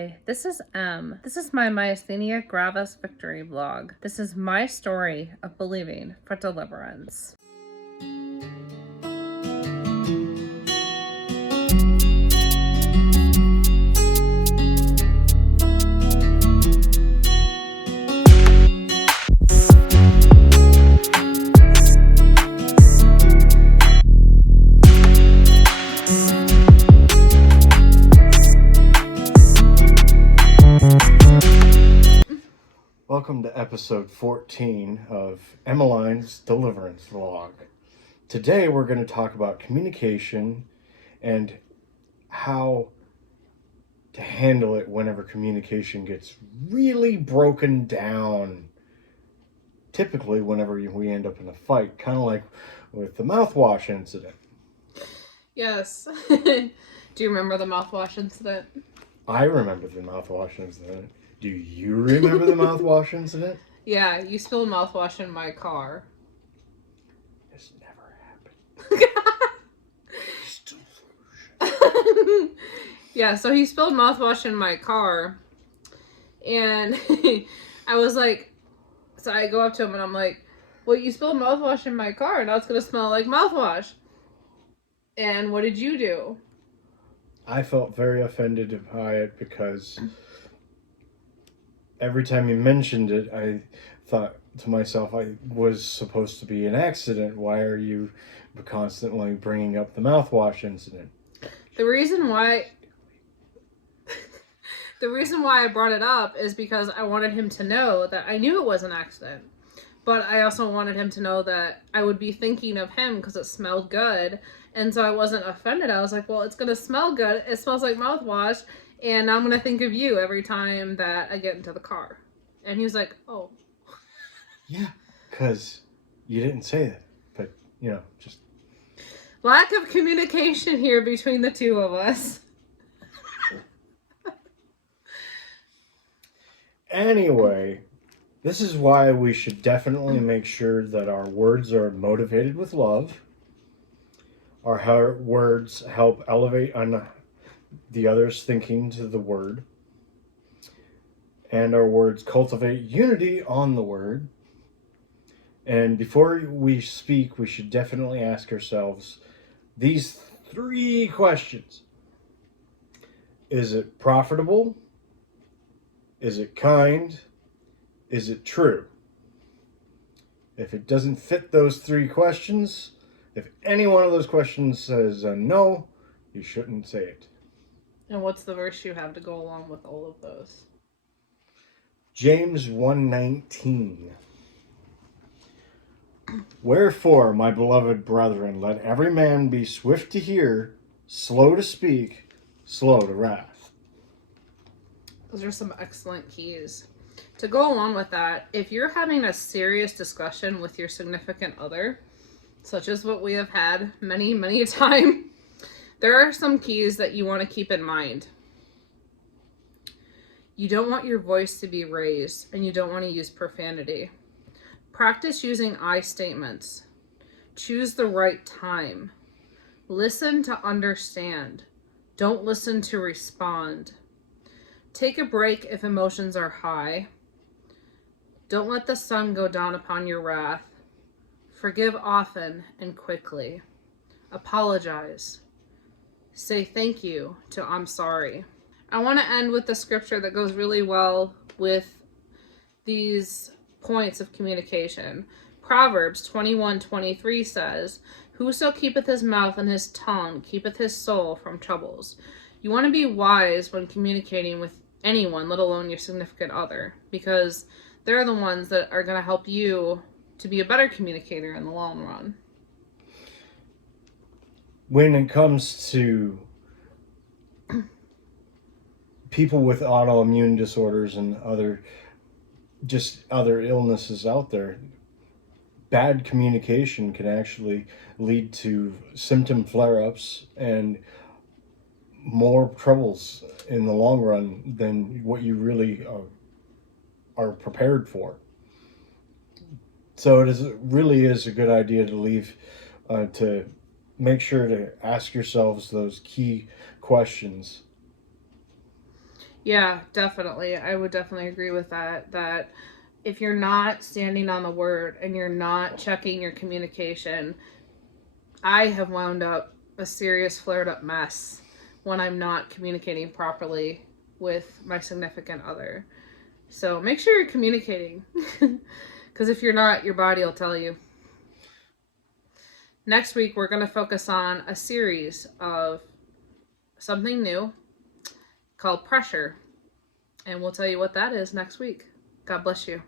Hi, this is M. This is my myasthenia gravis victory vlog. This is my story of believing for deliverance. Welcome to episode 14 of Emmeline's Deliverance Vlog. Today we're going to talk about communication and how to handle it whenever communication gets really broken down. Typically whenever we end up in a fight, kind of like with the mouthwash incident. Yes. Do you remember the mouthwash incident? I remember the mouthwash incident. Do you remember the mouthwash incident? Yeah, you spilled mouthwash in my car. This never happened. Yeah, so he spilled mouthwash in my car. And I was like, so I go up to him and I'm like, well, you spilled mouthwash in my car. Now it's going to smell like mouthwash. And what did you do? I felt very offended by it because every time you mentioned it, I thought to myself, I was supposed to be an accident. Why are you constantly bringing up the mouthwash incident? The reason why I brought it up is because I wanted him to know that I knew it was an accident. But I also wanted him to know that I would be thinking of him because it smelled good. And so I wasn't offended. I was like, well, it's going to smell good. It smells like mouthwash. And I'm going to think of you every time that I get into the car. And he was like, oh. Yeah, because you didn't say that. But, you know, just... Lack of communication here between the two of us. Anyway, this is why we should definitely make sure that our words are motivated with love. Our words help elevate on the other's thinking to the word. And our words cultivate unity on the word. And before we speak, we should definitely ask ourselves these 3 questions. Is it profitable? Is it kind? Is it true? If it doesn't fit those 3 questions, if any one of those questions says no, you shouldn't say it. And what's the verse you have to go along with all of those? James 1:19. Wherefore, my beloved brethren, let every man be swift to hear, slow to speak, slow to wrath. Those are some excellent keys. To go along with that, if you're having a serious discussion with your significant other, such as what we have had many, many a time, there are some keys that you want to keep in mind. You don't want your voice to be raised, and you don't want to use profanity. Practice using I statements. Choose the right time. Listen to understand. Don't listen to respond. Take a break if emotions are high. Don't let the sun go down upon your wrath. Forgive often and quickly. Apologize. Say thank you to I'm sorry. I want to end with the scripture that goes really well with these points of communication. Proverbs 21:23 says, whoso keepeth his mouth and his tongue keepeth his soul from troubles. You want to be wise when communicating with anyone, let alone your significant other, because they're the ones that are going to help you to be a better communicator in the long run. When it comes to people with autoimmune disorders and other illnesses out there, bad communication can actually lead to symptom flare-ups and more troubles in the long run than what you really are prepared for. So really is a good idea to make sure to ask yourselves those key questions. Yeah, definitely. I would definitely agree with that. That if you're not standing on the word and you're not checking your communication, I have wound up a serious flared up mess when I'm not communicating properly with my significant other. So make sure you're communicating. Because if you're not, your body will tell you. Next week, we're going to focus on a series of something new called pressure. And we'll tell you what that is next week. God bless you.